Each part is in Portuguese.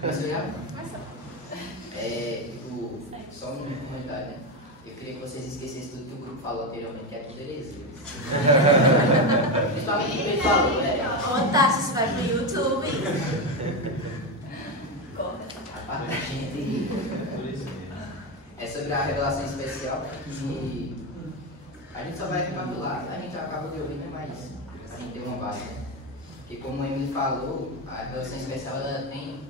Posso olhar? Só um comentário, né? Eu queria que vocês esquecessem tudo que o grupo falou anteriormente, que é tudo heresia. Principalmente o que ele falou, né? Contar, se vai pro YouTube. A parte da gente é sobre a revelação especial, que a gente só vai recapitular, a gente acaba de ouvir, né? Mas a gente tem uma base. Porque como o Emílio falou, a revelação especial ela tem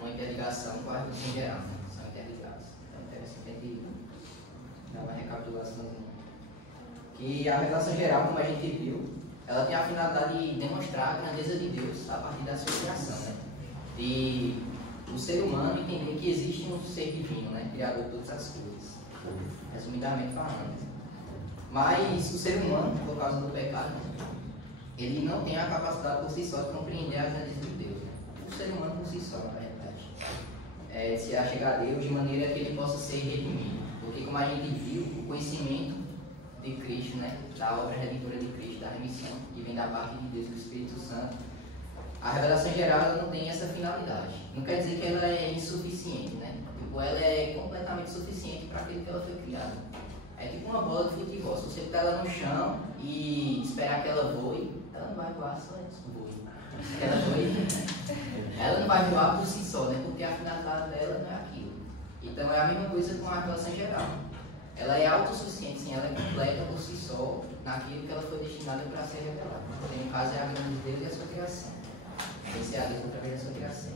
uma interligação com a revelação geral, né? São interligados. Então é interessante a gente dar uma recapitulação. Que a revelação geral, como a gente viu, ela tem a finalidade de demonstrar a grandeza de Deus a partir da sua criação, né? E o ser humano entender que existe um ser divino, né? Criador de todas as coisas. Resumidamente falando. Mas o ser humano, por causa do pecado, ele não tem a capacidade por si só de compreender a grandeza de Deus. Né? O ser humano por si só, na verdade, se achegar a Deus de maneira que ele possa ser redimido. Porque como a gente viu, o conhecimento de Cristo, né? Da obra redentora de Cristo, da remissão, que vem da parte de Deus, do Espírito Santo, a revelação geral ela não tem essa finalidade. Não quer dizer que ela é insuficiente, né? Tipo, ela é completamente suficiente para aquilo que ela foi criada. É tipo uma bola de futebol. Se você botar ela no chão e esperar que ela voe, ela não vai voar só voe. Ela voe, ela não vai voar por si só, né? Porque a finalidade dela não é aquilo. Então é a mesma coisa com a revelação geral. Ela é autossuficiente, sim, ela é completa por si só naquilo que ela foi destinada para ser revelada. Então, no caso, é a grandeza de Deus e a sua criação. Esse é a Deus através da sua criação.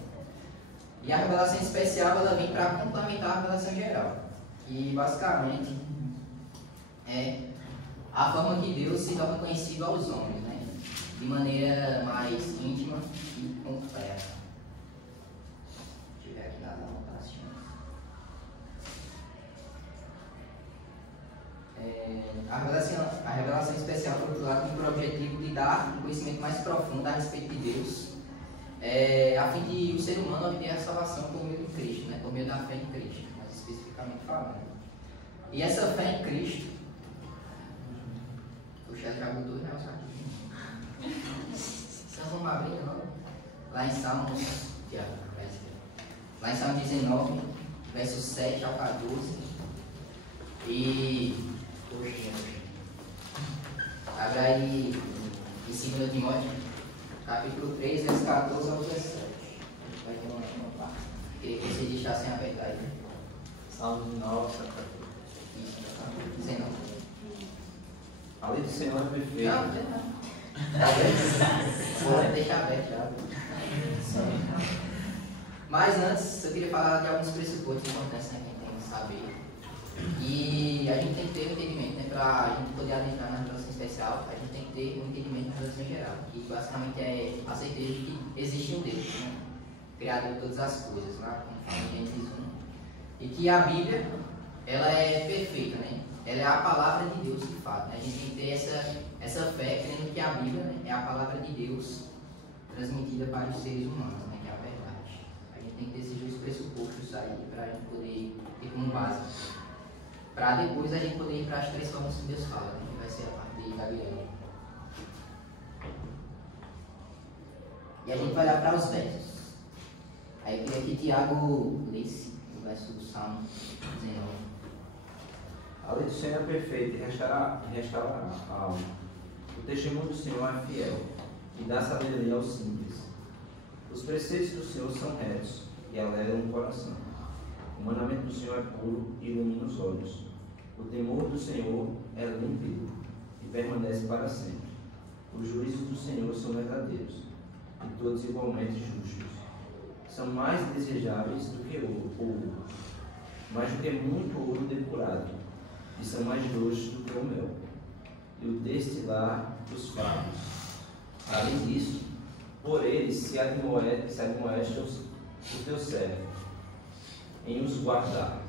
E a revelação especial ela vem para complementar a revelação geral. Que basicamente é a forma que Deus se torna conhecido aos homens, né? De maneira mais íntima e completa. Deixa eu ver aqui nas anotações. A revelação especial, por outro lado, tem por objetivo de dar um conhecimento mais profundo a respeito de Deus, a fim de o ser humano obter a salvação por meio de Cristo, né? Por meio da fé em Cristo, mais especificamente falando. E essa fé em Cristo, o chat já botou, né? Então vamos abrir, não? Lá em Salmos, lá em Salmos 19, versos 7 ao 14. E abre aí em 2 Timóteo, capítulo 3, versos 14 ao 17. Vai ter uma parte. Queria que vocês deixassem aberto aí. Salmo 9, Isso, 19. a lei do Senhor é perfeita. Não, não. Pode deixar aberto já. Mas antes, eu queria falar de alguns pressupostos importantes, né, que a gente tem que saber. E a gente tem que ter um entendimento, né, para a gente poder adentrar na revelação especial, a gente tem que ter um entendimento na revelação geral, que basicamente é a certeza de que existe um Deus, né, criador de todas as coisas, né, como fala em Gênesis 1. E que a Bíblia, ela é perfeita, né, ela é a palavra de Deus de fato. Né? A gente tem que ter essa fé, crendo que a Bíblia, né, é a palavra de Deus transmitida para os seres humanos, né, que é a verdade. A gente tem que ter esses dois pressupostos aí para a gente poder ter como base. Para depois a gente poder ir para as 3 formas que Deus fala, né? Que vai ser a parte de Gabriel. E a gente vai olhar para os versos. Aí eu queria que Tiago lesse o verso do Salmo 19. A lei do Senhor é perfeita e restaurará a alma. O testemunho do Senhor é fiel e dá sabedoria aos simples. Os preceitos do Senhor são retos e alegram o coração. O mandamento do Senhor é puro e ilumina os olhos. O temor do Senhor é límpido e permanece para sempre. Os juízos do Senhor são verdadeiros e todos igualmente justos. São mais desejáveis do que ouro, mais do que muito ouro depurado, e são mais doces do que o mel, e o destilar dos favos. Além disso, por eles se admoesta o teu servo, em os guardar,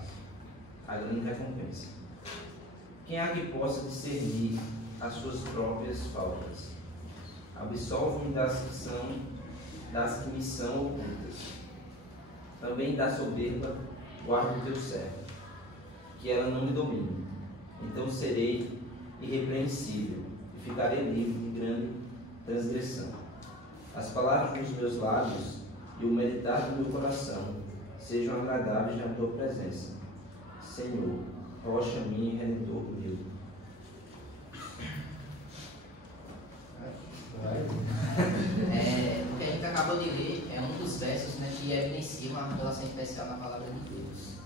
a grande recompensa. Quem há que possa discernir as suas próprias faltas? Absolve-me das que me são ocultas. Também da soberba guarda o teu servo, que ela não me domine. Então serei irrepreensível e ficarei livre de grande transgressão. As palavras dos meus lábios e o meditar do meu coração sejam agradáveis na tua presença. Senhor, rocha minha e redentor meu. O que a gente acabou de ler é um dos versos, né, que evidencia uma revelação especial na palavra de Deus.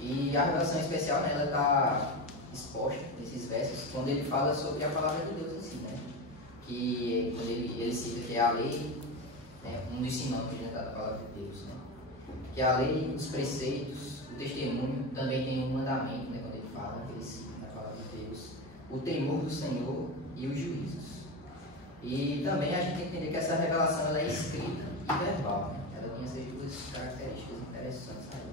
E a revelação especial, né, ela está exposta nesses versos quando ele fala sobre a palavra de Deus em si, né? Que quando ele cita que é a lei, né, um dos sinônimos, né, da palavra de Deus, né? Que a lei, os preceitos, o testemunho, também tem um mandamento, né, quando ele fala, que ele cita na palavra de Deus, o temor do Senhor e os juízos. E também a gente tem que entender que essa revelação ela é escrita e verbal, né? Ela tem essas duas características interessantes aí.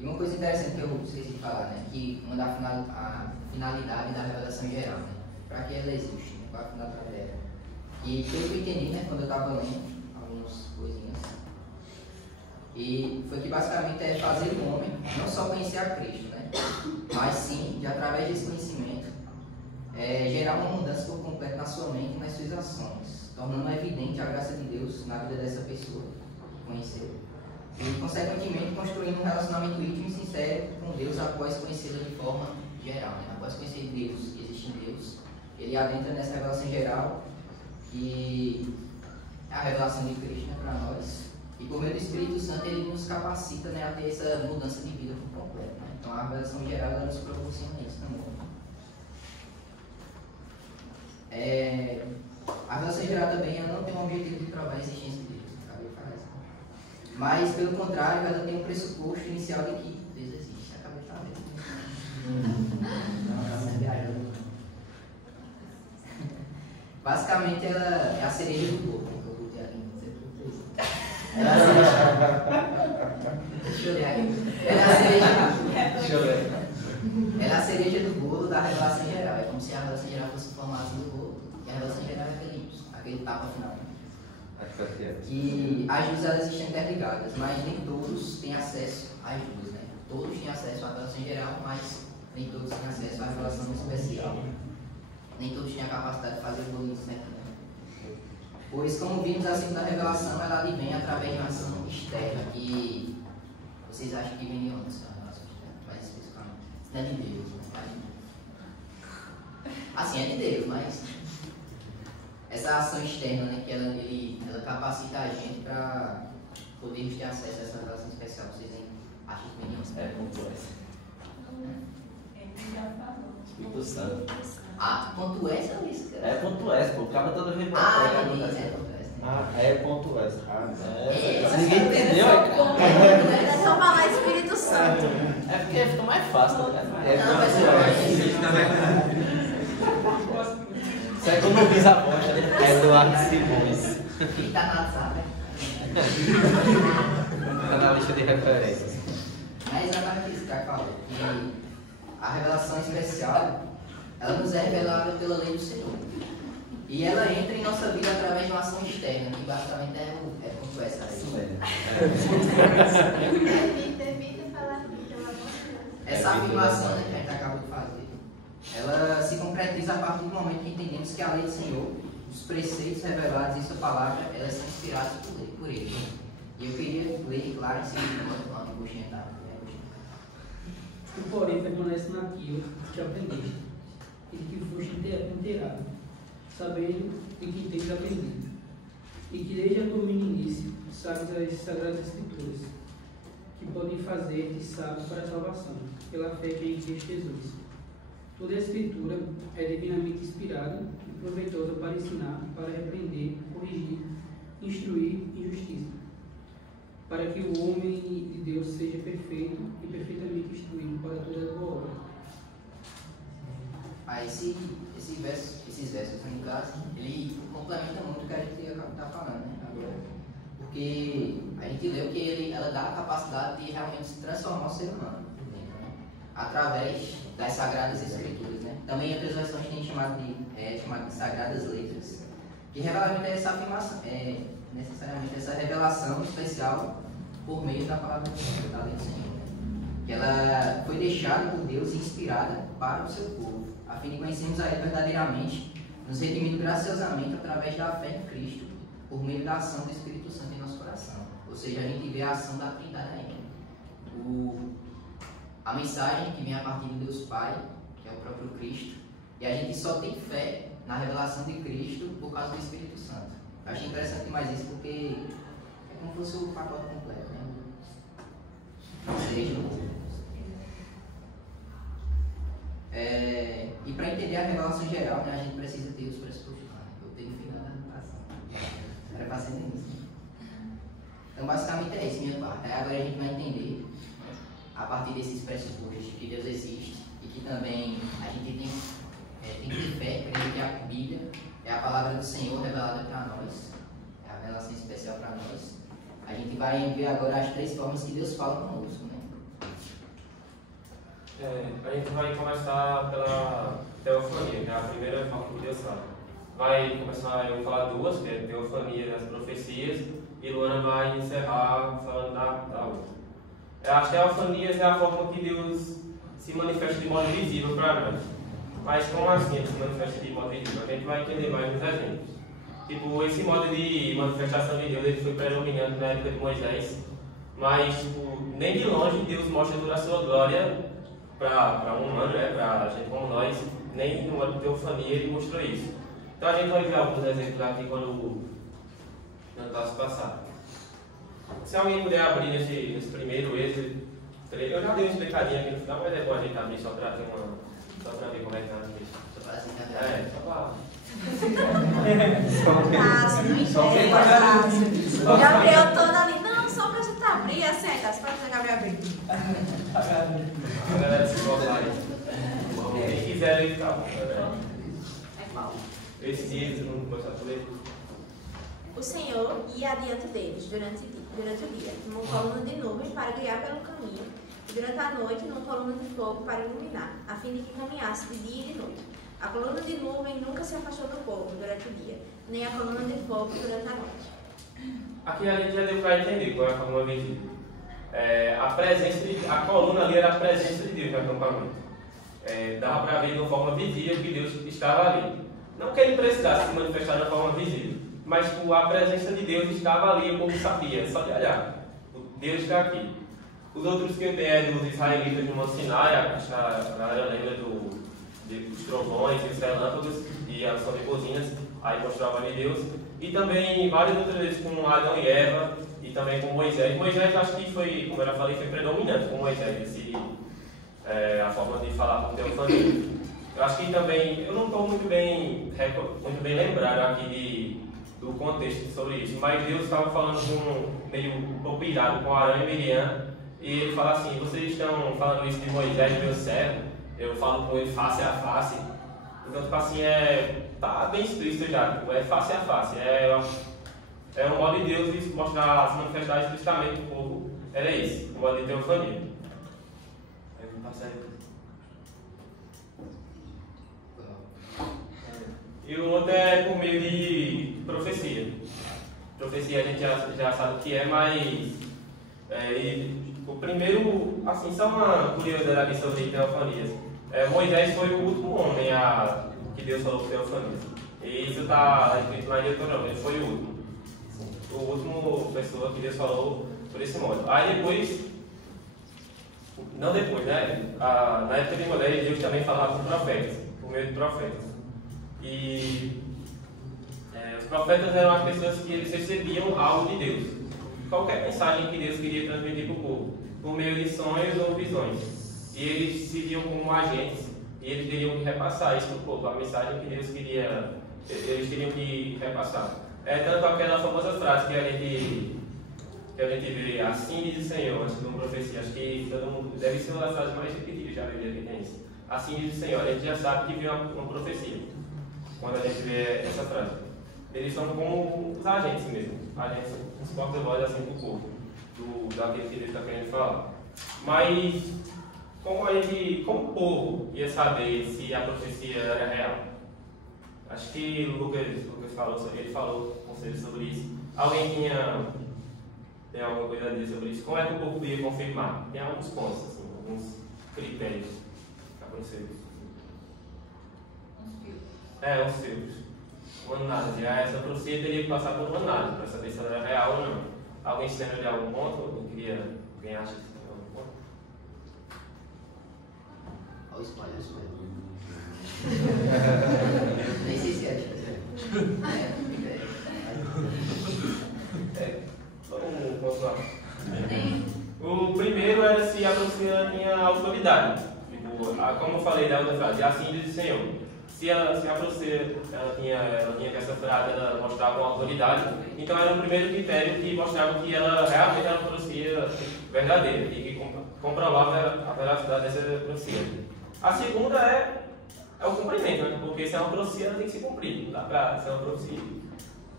E uma coisa interessante que eu esqueci de falar, né? Que uma a finalidade da revelação geral, né? Para que ela existe, né? Qual a finalidade dela? E pelo que eu entendi, né? Quando eu estava lendo algumas coisinhas, e foi que basicamente é fazer o homem não só conhecer a Cristo, né? Mas sim, de através desse conhecimento, gerar uma mudança por completo na sua mente e nas suas ações, tornando evidente a graça de Deus na vida dessa pessoa que conheceu. E, consequentemente, construindo um relacionamento íntimo e sincero com Deus após conhecê-lo de forma geral. Né? Após conhecer Deus, que existe em Deus, ele adentra nessa revelação geral, que é a revelação de Cristo, né, para nós. E por meio do Espírito Santo, ele nos capacita, né, a ter essa mudança de vida por completo. Né? Então, a revelação geral ela nos proporciona isso também. A revelação geral também ela não tem um objetivo de provar a existência de Deus, acabei de falar isso. Mas, pelo contrário, ela tem um pressuposto inicial de que Deus existe. Acabei de falar isso. Não é viajando. Basicamente, ela é a cereja do bolo. Ela é a cereja. Deixa eu ler aqui. Ela é a cereja. Deixa eu ler. Ela é a cereja do bolo da revelação geral. É como se a revelação geral fosse formada do bolo. E a revelação geral é aquele tapa final. Que as duas elas estão interligadas, mas nem todos têm acesso às duas, né? Todos têm acesso à revelação geral, mas nem todos têm acesso à revelação especial. Nem todos têm a capacidade de fazer o bolinho certo, né? Pois, como vimos, a segunda revelação, ela advém através de uma ação externa que vocês acham que vem de onde? Essa revelação externa, mais especificamente. Não é de Deus, né? Assim, é de Deus, mas essa ação externa, né, que ela capacita a gente para podermos ter acesso a essa relação especial. Vocês acham que vem de onde? É ponto S. Espírito Santo. Ah, ponto S ou isso? É ponto S, pô. Acaba toda vez. Ah, entendi. É ponto S. É ponto S. Ninguém entendeu, cara. É só falar Espírito Santo. É porque fica mais fácil, né? Não, mas eu Isso é como diz a voz, né? Eduardo Simões. Quem tá na sala? Tá na lista de referências. É exatamente isso que eu falei. Que a revelação especial, ela nos é revelada pela lei do Senhor. E ela entra em nossa vida através de uma ação externa, que basicamente é ponto S aí. Evita falar pelo amor de Deus. Essa afirmação, né, que a gente acabou de fazer, ela se concretiza a partir do momento que entendemos que a lei do Senhor, os preceitos revelados em sua palavra, elas são inspiradas por ele. E eu queria ler, claro, em seguida, quando eu vou sentar. Tu, porém, permanece naquilo que aprendeste, e de que foste inteirado, sabendo de que tens aprendido, e que desde a tua meninice sabes as Sagradas Escrituras, que podem fazer-te sábio para a salvação, pela fé que é em Cristo Jesus. Toda a Escritura é divinamente inspirada e proveitosa para ensinar, para repreender, corrigir, instruir em justiça, para que o homem de Deus seja perfeito e perfeitamente instruído para toda boa obra. Esses versos, no caso, ele complementa muito o que a gente está falando, né, agora. Porque a gente leu que ela dá a capacidade de realmente se transformar o ser humano, né, através das Sagradas Escrituras, né. Também outras versões têm chamado de Sagradas Letras, que revela essa afirmação, necessariamente essa revelação especial por meio da palavra do Senhor, da lei do Senhor, né? Que ela foi deixada por Deus e inspirada para o seu povo, a fim de conhecermos a Ele verdadeiramente, nos redimindo graciosamente através da fé em Cristo, por meio da ação do Espírito Santo em nosso exortação. Ou seja, a gente vê a ação da Trindade ainda. A mensagem que vem a partir de Deus Pai, que é o próprio Cristo, e a gente só tem fé na revelação de Cristo por causa do Espírito Santo. Eu achei interessante demais isso porque é como se fosse o pacote completo, né? Ou seja, e para entender a revelação geral, né, a gente precisa ter os pressupostos. Eu tenho final da anotação. Era para ser nisso. Então, basicamente é isso, minha parte. Aí agora a gente vai entender, a partir desses pressupostos, que Deus existe e que também a gente tem que ter fé, crer que a Bíblia é a palavra do Senhor revelada para nós, é a revelação especial para nós. A gente vai ver agora as 3 formas que Deus fala conosco, né? A gente vai começar pela teofania, que é a primeira forma que Deus fala. Vai começar eu falar 2, que é a teofania das profecias, e Luana vai encerrar falando da outra. Eu acho que a teofania é a forma que Deus se manifesta de modo visível para nós. Mas como assim ele se manifesta de modo visível? A gente vai entender mais nos exemplos. Tipo, esse modo de manifestação de Deus ele foi predominante na época de Moisés, mas tipo, nem de longe Deus mostra toda a sua glória para um humano, né, para gente como nós, nem no modo de teofania ele mostrou isso. Então a gente vai ver alguns exemplos aqui quando passo passar. Se alguém puder abrir nesse primeiro Êxodo, eu já dei uma explicadinha aqui no final, mas é bom a gente abrir só para ver como é que está aqui. Só para assim, Só para... Fácil, não interessa. Gabriel todo ali, não, só pra gente abrir, acerta. Só pra você, Gabriel, abrir. A galera se voltar aí. Quem quiser aí, ficar bom. É qual? Esse dia, não começar a ler. O Senhor ia adiante deles durante o dia, numa coluna de nuvem para guiar pelo caminho, e durante a noite, numa coluna de fogo para iluminar, a fim de que caminhasse de dia e de noite. A coluna de nuvem nunca se afastou do povo durante o dia, nem a coluna de fogo durante a noite. Aqui a gente já deu para entender qual é a forma visível. A coluna ali era a presença de Deus no acampamento. Dava para ver de uma forma visível que Deus estava ali. Não que ele precisasse se manifestar de uma forma visível, mas a presença de Deus estava ali, o povo sabia, só de olhar. Deus está aqui. Os outros que eu tenho é dos israelitas no Monte Sinai, a galera lembra dos trovões e os relâmpagos e a ação de bozinas, aí mostrava de Deus. E também várias outras vezes com Adão e Eva e também com Moisés. Moisés acho que foi, como eu já falei, foi predominante com Moisés, a forma de falar com teofania. Eu acho que também, eu não estou muito bem lembrado aqui do contexto sobre isso, mas Deus estava falando meio um pouco irado com Arão e Miriam, e ele fala assim: vocês estão falando isso de Moisés, meu servo, eu falo com ele face a face. Então, tipo assim, tá bem explícito já, tipo, é face a face, é um modo de Deus de mostrar, se manifestar explicitamente o povo, era esse, o modo de teofania. Aí eu vou passar aí. E o outro é por meio de profecia. Profecia a gente já sabe o que é, mas o primeiro, assim, só uma curiosidade aqui sobre teofanias. Moisés foi o último homem que Deus falou com teofanias. E isso está escrito lá em Deuteronômio, ele foi o último. O último pessoa que Deus falou por esse modo. Aí depois, não depois, né? Na época de Moisés, Deus também falava com profetas, por meio de profetas. E os profetas eram as pessoas que eles recebiam algo de Deus. Qualquer mensagem que Deus queria transmitir para o povo, por meio de sonhos ou visões. E eles se viam como agentes, e eles teriam que repassar isso para o povo, a mensagem que Deus queria, eles teriam que repassar. Tanto aquela famosa frase que a gente vê, assim diz o Senhor, antes de uma profecia, acho que todo mundo deve ser uma das frases mais repetidas já Bíblia que tem isso. Assim diz o Senhor, a gente já sabe que vem uma profecia. Quando a gente vê essa frase, eles são como os agentes mesmo, agentes, os porta-voz assim para o povo, daquilo que Deus está querendo falar. Mas, como o povo ia saber se a profecia era real? Acho que o Lucas falou conselho sobre isso. Alguém tem alguma coisa a dizer sobre isso? Como é que o povo ia confirmar? Tem alguns pontos, assim, alguns critérios para conselho. Uns filtros. Uma análise. Essa profecia teria que passar por uma análise para saber se ela era real ou não. Alguém se lembra de algum ponto? Alguém acha que tem algum ponto? Olha o spoiler, Nem sei se é. Vamos continuar. O primeiro era se a profecia tinha autoridade. Tipo, como eu falei da outra frase, assim diz o Senhor. Se a profecia ela tinha essa frase, ela mostrava uma autoridade, então era o primeiro critério que mostrava que ela realmente era uma profecia verdadeira e que comprovava a veracidade dessa profecia. A segunda é o cumprimento, né? Porque se é uma profecia, ela tem que se cumprir. Não dá para ser uma profecia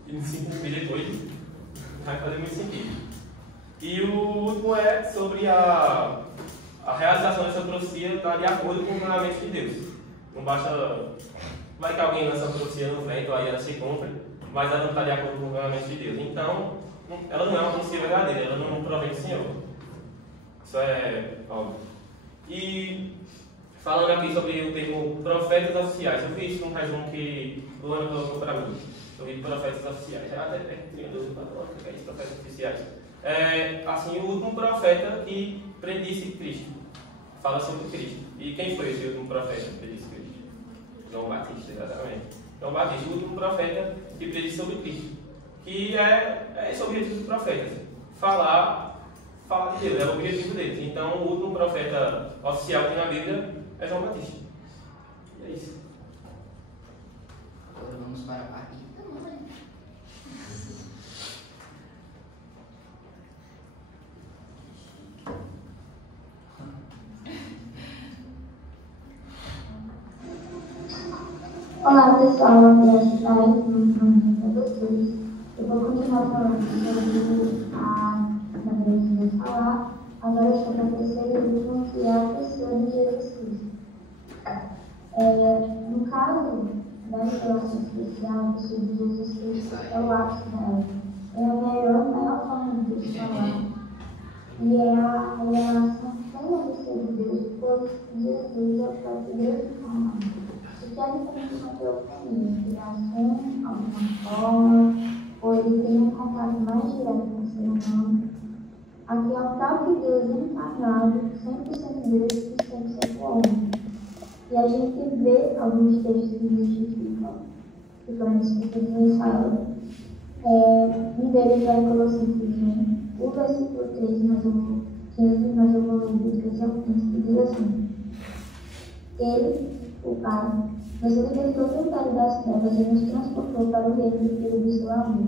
e não se cumprir depois, não vai fazer muito sentido. E o último é sobre a realização dessa profecia estar de acordo com o mandamento de Deus. Não basta. Vai que alguém lança a profecia no vento, aí ela se cumpre, mas ela não está de acordo com o mandamento de Deus. Então, ela não é uma profecia verdadeira, ela não provém do Senhor. Isso é óbvio. E falando aqui sobre o termo profetas oficiais, eu vi isso num resumo que o Luana colocou para mim. Sobre profetas oficiais. Eu até tinha dúvida para o que é isso, profetas oficiais. Assim, o último profeta que predisse Cristo. Fala sobre Cristo. E quem foi esse último profeta que predisse Cristo? João Batista, exatamente. João Batista, o último profeta que predisse sobre Cristo. Que é esse o objetivo dos profetas. Falar de Deus, é o objetivo deles. Então, o último profeta oficial que tem na Bíblia é João Batista. E é isso. Agora vamos para a parte de tamanho. Olá pessoal, graças a Deus, muito bom dia para vocês. Eu vou continuar falando sobre a maneira de falar, agora sobre a terceira língua, que é a pessoa de Jesus Cristo. No caso da revelação especial, a pessoa de Jesus Cristo é o ápice dela. É a maior forma de Deus falar. E é a revelação plena do ser de Deus, pois Jesus é o próprio Deus encarnado. Que a diferença com a teofania, criação, de alguma forma, ou ele tem um contato mais direto com o ser humano. Aqui é o próprio Deus encarnado, 100% Deus e 100% homem. E a gente vê alguns textos que justificam, que foram discutidos nessa aula. Um deles é Colossenses 1, o versículo 13, mas eu vou ler do 13 ao 15, que diz assim: Ele, o Pai, nos libertou do império das trevas e nos transportou para o reino do Filho do seu amor,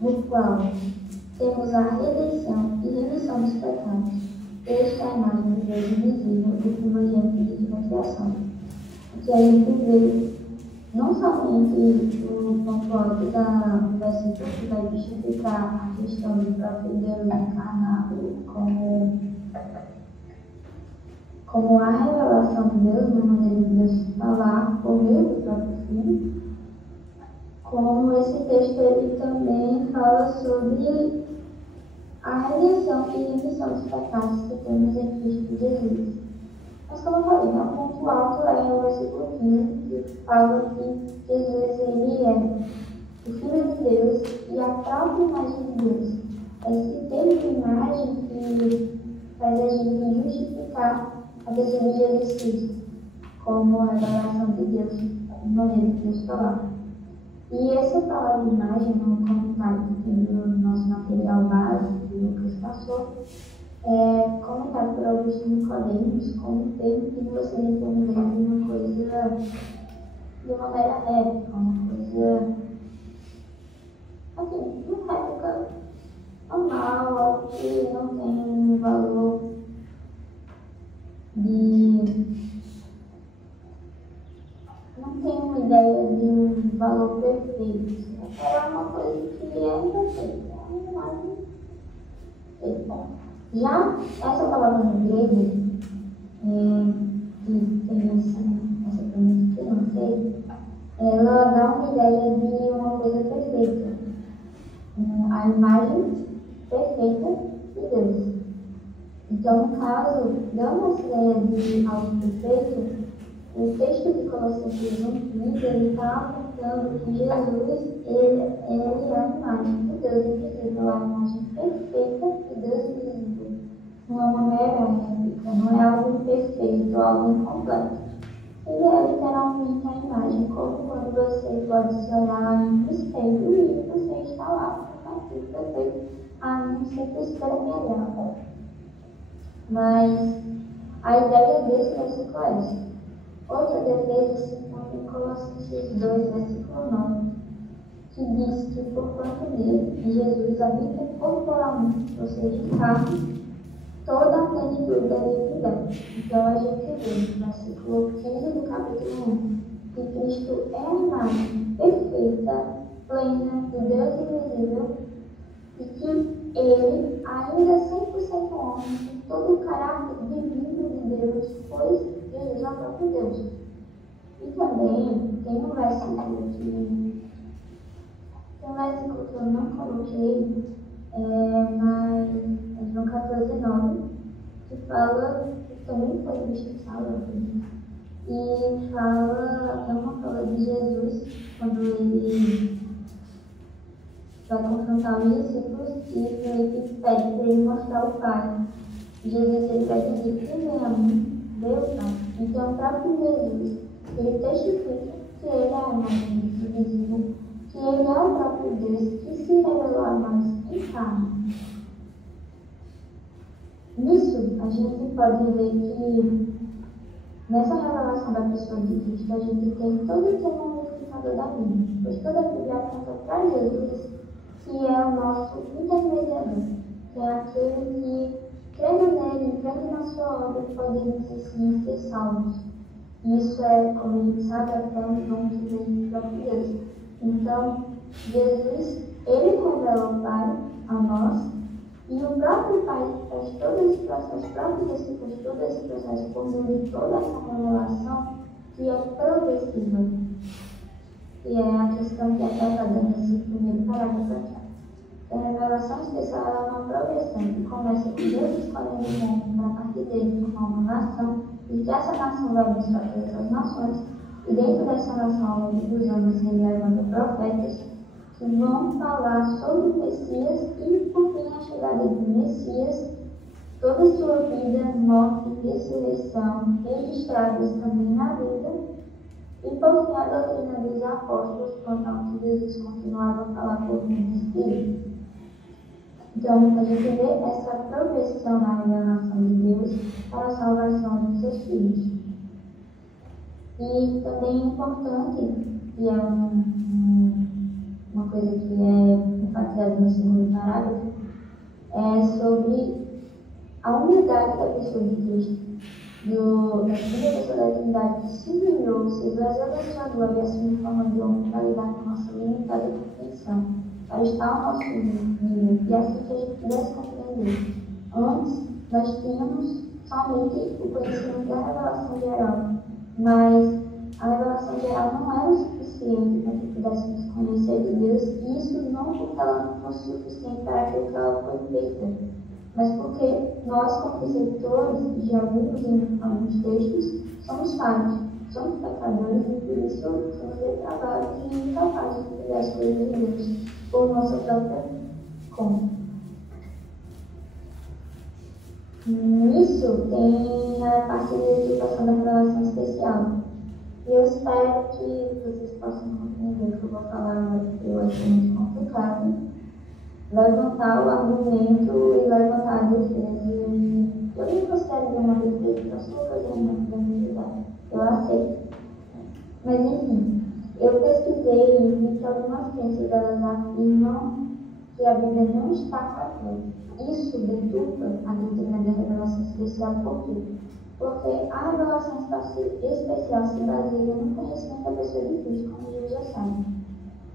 no qual temos a redenção e remissão dos pecados. Esta é a imagem do Deus invisível, do primogênito de toda a criação. Que a gente vê não somente o conforto do versículo que vai justificar a questão do próprio Deus encarnado como a revelação de Deus, na maneira de Deus falar por meio do próprio Filho, como esse texto ele também fala sobre a redenção e remissão dos pecados que temos em Cristo Jesus. Mas como eu falei, o ponto alto é o versículo 15, que fala que Jesus ele é o Filho de Deus e a própria imagem de Deus. Esse termo de imagem que faz a gente justificar a pessoa de Jesus Cristo como a revelação de Deus, a maneira de Deus falar. E essa palavra imagem, no comentário que tem no nosso material básico que o Lucas passou, é comentado por Augusto Nicodemos como um termo que você entende uma coisa de uma maneira épica, uma coisa assim, uma época normal, algo que não tem um valor não tem uma ideia de um valor perfeito. É uma coisa que é imperfeita, Já essa palavra no grego, que tem essa premissa que eu não sei, ela dá uma ideia de uma coisa perfeita, a imagem perfeita de Deus. Então, no caso, dando essa ideia de algo perfeito, o texto de Colossenses 1:15, ele está apontando que Jesus, ele é a imagem de Deus invisível, revelar a imagem perfeita de Deus invisível. Não é uma mera réplica, não é algo imperfeito, algo incompleto. Ele é literalmente a imagem, como quando você pode se olhar em um espelho e você está lá, aquilo perfeito, a um simples espelho. Mas a ideia desse versículo é essa. Outra defesa se encontra em Colossenses 2, versículo 9, que diz que porquanto nele, Jesus, habita corporalmente, ou seja, em carne, toda a plenitude da divindade. Então a gente vê no versículo 15 do capítulo 1 que Cristo é a imagem perfeita, plena do Deus invisível e que ele, ainda 100% homem, tem todo o caráter divino de Deus, pois Jesus é o próprio Deus. E também tem um versículo que eu não coloquei, mas é João 14:9, que fala, que também foi visto em sala, e fala, é uma fala de Jesus, quando ele vai confrontar os discípulos e Felipe pede para ele mostrar o Pai. Jesus ele vai dizer: quem vem a mim, vê o Pai. Então o próprio Jesus, ele testifica que ele é a imagem invisível, que ele é o próprio Deus que se revelou a nós em carne. Nisso, a gente pode ver que nessa revelação da pessoa de Cristo, a gente tem todo o tema unificador da Bíblia, pois toda a Bíblia aponta para Jesus, que é o nosso intermediador, que é aquele que, crendo nele, crendo na sua obra, podemos assim ser salvos. Isso é, como a gente sabe, até um dom que vem do próprio Deus. Então, Jesus, ele revela o Pai a nós, e o próprio Pai faz todo esse processo, todo esse processo por meio de toda essa revelação que é progressiva. E é a questão que é tratada nesse primeiro parágrafo aqui. A revelação especial é uma progressão que começa com Deus escolhendo o homem para partir dele formar uma nação, e que essa nação vai abençoar todas as nações, e dentro dessa nação, ao longo dos anos, ele levanta profetas que vão falar sobre o Messias e, por fim, a chegada do Messias, toda a sua vida, morte e ressurreição registradas também na Bíblia, e por fim a doutrina dos apóstolos, quanto ao que Jesus continuava a falar por meio do Espírito. Então, a gente vê essa progressão na revelação de Deus para a salvação dos seus filhos. E também é importante, e é uma coisa que é enfatizada no segundo parágrafo, é sobre a humildade da pessoa de Cristo. Da segunda pessoa da Trindade que se humilhou, se esvaziou da sua glória e assumiu forma de homem para lidar com a nossa limitada compreensão, para estar ao nosso nível, e assim que a gente pudesse compreender. Antes, nós tínhamos somente o conhecimento da revelação geral, mas a revelação geral não era o suficiente para que pudéssemos conhecer de Deus, e isso não porque ela não fosse suficiente para aquilo que ela foi feita, mas porque nós, como receptores, já vimos em alguns textos, somos falhos, somos pecadores e por isso somos depravados e incapazes de fazer as coisas de Deus por nossa própria conta. Nisso tem a parte da explicação da revelação especial. E eu espero que vocês possam compreender o que eu vou falar agora, porque eu acho muito complicado. Levantar o argumento e levantar a defesa. Eu nem considero uma defesa, eu sou fazendo da minha idade. Eu aceito. Mas enfim, eu pesquisei e vi que algumas crenças delas afirmam que a Bíblia não está completa. Isso deturpa a doutrina da revelação especial. Por quê? Porque a revelação especial se baseia no conhecimento da pessoa de Cristo, como Jesus já sabe.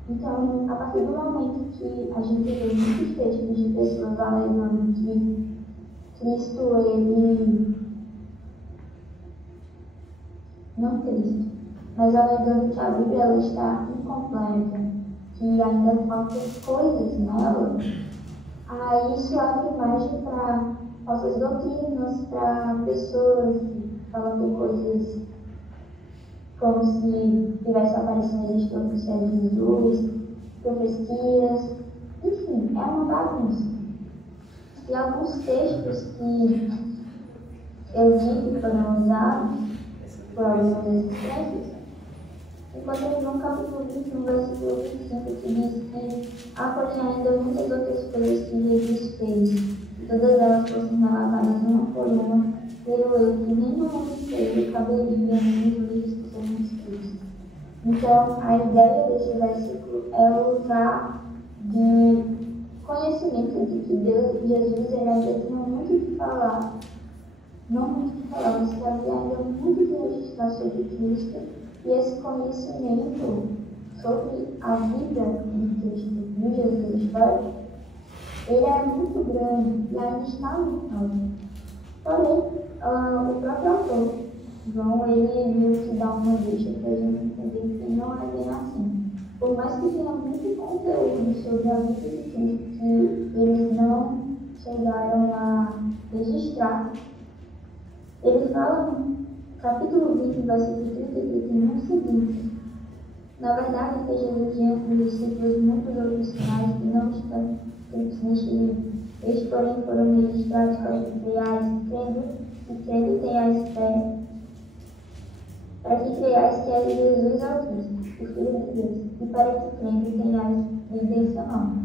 Então, a partir do momento que a gente vê muitos textos de pessoas alegando que Cristo, ele... não Cristo, mas alegando que a Bíblia ela está incompleta, que ainda faltam coisas nela, aí isso abre margem para falsas doutrinas, para pessoas que falam de coisas como se tivesse aparições extraoficiais de Jesus, profecias, enfim, é uma bagunça. E alguns textos que eu vi que foram usados por algumas existências, enquanto no capítulo 20, no versículo 25, que diz que há, porém, ainda muitas outras coisas que Jesus fez, e todas elas fossem relatadas numa coluna, creio eu que nenhum homem inteiro caberia nos livros que são escritos. Então, a ideia desse versículo é usar de conhecimento de que Deus, Jesus, ele ainda tinha muito o que falar. Não muito o que falar, mas que havia ainda muito que registrar sobre Cristo. E esse conhecimento sobre a vida de Cristo, de Jesus histórico, ele é muito grande e ainda está muito alto. Porém, o próprio autor, João, ele viu que dá uma deixa para a gente entender que não é bem assim. Por mais que tenha muito conteúdo sobre a vida de Cristo que eles não chegaram a registrar, ele fala no capítulo 20, versículo 30 e 31 o seguinte: na verdade, que Jesus tinha com os discípulos muitos outros sinais que não estão escritos neste livro. Estes, porém, foram registrados para que crendo tenhais fé, para que creiais que é Jesus é o Cristo, o Filho de Deus, e para que crendo tenhais vida em seu nome.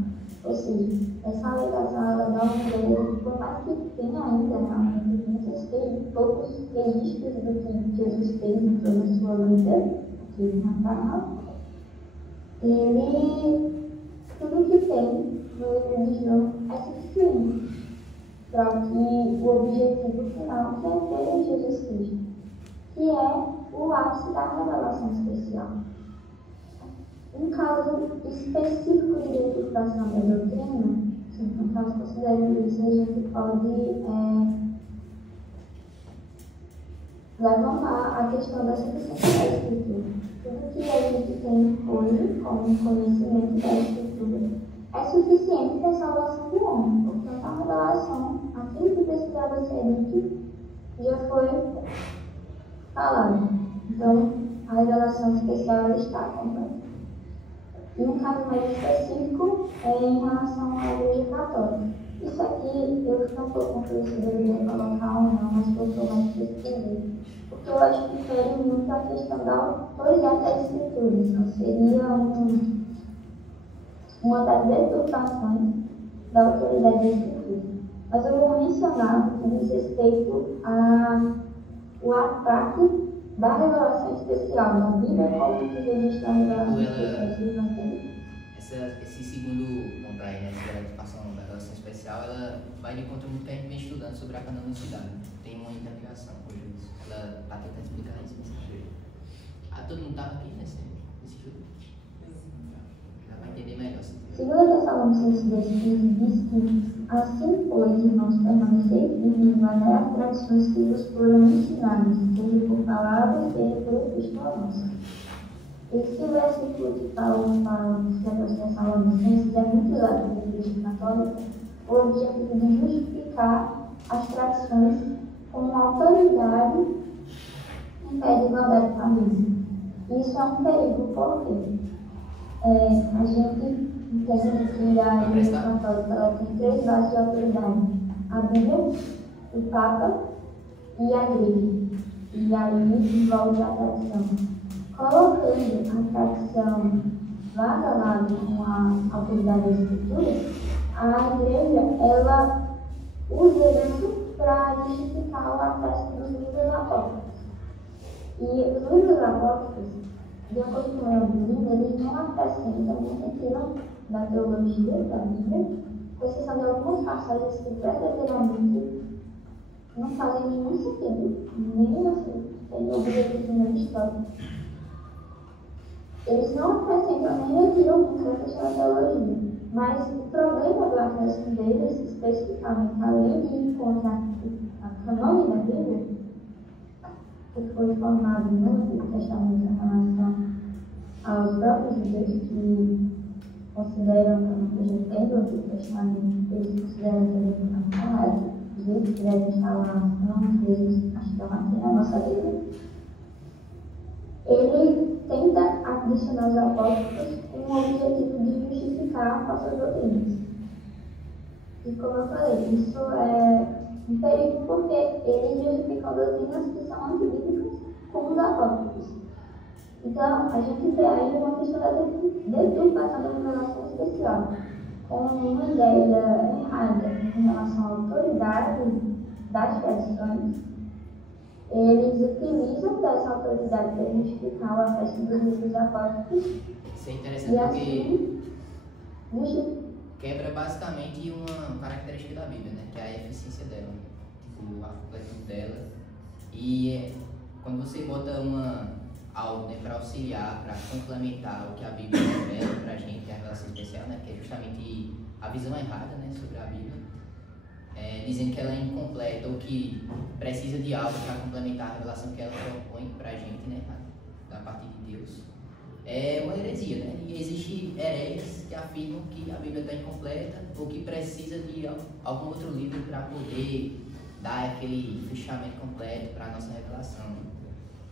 Ou seja, essa alegação ela dá uma ideia de que, por mais que tenha ainda realmente poucos registros do que Jesus fez em toda a sua vida, aqui na Terra, tudo que tem no livro de João é suficiente para o objetivo final, que é ver Jesus Cristo, que é o ápice da revelação especial. Um caso específico de deturpação da doutrina, no caso considerando isso, a gente pode levantar a questão da suficiência da Escritura. Tudo que a gente tem hoje, como conhecimento da Escritura, é suficiente para a salvação do homem, porque a revelação, aquilo que precisava ser dito, já foi falado. Então, a revelação especial está completa. E um caso mais específico é em relação à Igreja Católica. Isso aqui eu fico um pouco confuso se deveria colocar ou não, mas eu estou mais pesquisando. Porque eu acho que fere muito a questão da autoridade da Escritura. Então, seria uma das deturpações da autoridade da Escritura. Mas eu vou mencionar o que diz respeito ao ataque da revelação especial, da Bíblia, como que registra a revelação especial. Esse segundo ponto aí, né, essa deturpação da revelação especial, ela vai de conta muito que a gente vem estudando sobre a canonicidade. Tem uma interligação hoje. Ela está tentando explicar isso. Todo mundo estava aqui nesse estudo. Ela vai entender melhor. Segundo Tessalonicenses 2,15 diz que, assim, pois, irmãos, permanecei firmes até as tradições que vos foram ensinadas, seja por palavra, seja por epístola nossa. Esse versículo que fala dos Tessalonicenses é muito usado pela Igreja Católica com o objetivo de justificar as tradições como autoridade em pé de igualdade com a Bíblia. Isso é um perigo porque a gente entende que a Igreja Católica ela tem 3 bases de autoridade: a Bíblia, o Papa e a Igreja. E aí envolve a tradição. Colocando a tradição lado a lado com a autoridade da Escritura, a Igreja ela usa isso para justificar o acesso dos livros apócrifos. E os livros apócrifos, de acordo com o Bíblia, eles não acrescentam, nem retiram da teologia da Bíblia, com exceção de algumas passagens que verdadeiramente não fazem nenhum sentido, nem assim, tem objetivo nem histórico. Eles não acrescentam nem retiram muito da questão da teologia, mas o problema do acesso deles, especificamente, além de ir contra a canônica da Bíblia, que foi formado no Antigo Testamento em relação aos próprios judeus que consideram que o rejeitei do Antigo Testamento, eles consideram que a correta, os livros que devem estar lá, não, eles estão aqui na nossa Bíblia. Ele tenta adicionar os apóstolos com o objetivo de justificar falsas doutrinas. E como eu falei, isso é um perigo porque eles justificam doutrinas que são antibíblicas com os apócrifos. Então, a gente vê aí uma questão da deturpação da revelação especial, com uma ideia errada em relação à autoridade das versões. Eles utilizam dessa autoridade para justificar o acesso dos livros apócrifos. Isso é interessante E porque assim, quebra basicamente uma característica da Bíblia, né? Que é a eficiência dela, tipo, a completude dela. E quando você bota algo, né, para auxiliar, para complementar o que a Bíblia revela para a gente, que é a revelação especial, né? Que é justamente a visão errada, né, sobre a Bíblia. Dizendo que ela é incompleta ou que precisa de algo para complementar a revelação que ela propõe para a gente, né, da parte de Deus. É uma heresia, né? E existem hereges que afirmam que a Bíblia está incompleta ou que precisa de algum outro livro para poder dar aquele fechamento completo para a nossa revelação.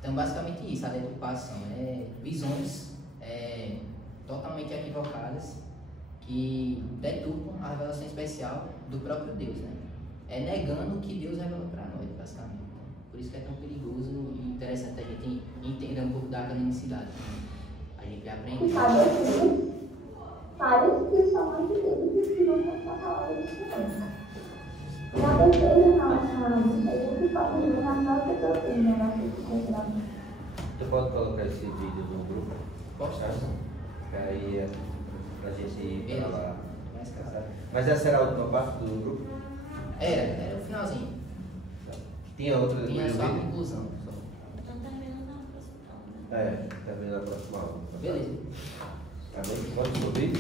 Então, basicamente isso, a deturpação. Visões totalmente equivocadas que deturpam a revelação especial do próprio Deus, né? Negando o que Deus revelou para nós, basicamente. Por isso que é tão perigoso e interessante a gente entender um pouco da canonicidade. A gente vai aprender. vários que são antibíblicos que vão mostrar a palavra do Senhor. E a defesa em relação a isso, a gente pode ver na própria doutrina da sociedade. Tu pode colocar esse vídeo no grupo? Postar. Aí é pra gente ir pra lá. Mais casado. Mas essa era a última parte do grupo? Era o finalzinho. Tinha outra depois Tinha do só a vídeo? conclusão. Então terminando a próxima aula, né? Termina a próxima aula. Beleza. Tá bem? Pode subir?